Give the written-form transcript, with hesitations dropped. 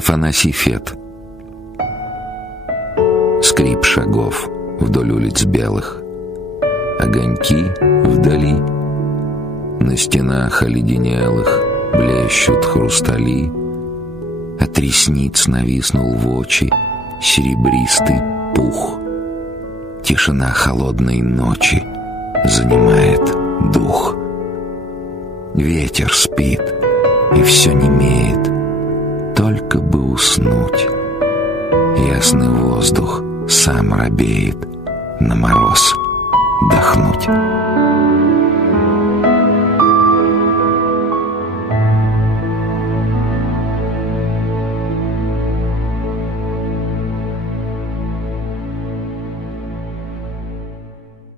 Афанасий Фет. Скрип шагов вдоль улиц белых, огоньки вдали, на стенах оледенелых блещут хрустали. От ресниц нависнул в очи серебристый пух. Тишина холодной ночи занимает дух. Ветер спит, и все немеет, только бы уснуть. Ясный воздух сам робеет на мороз дохнуть.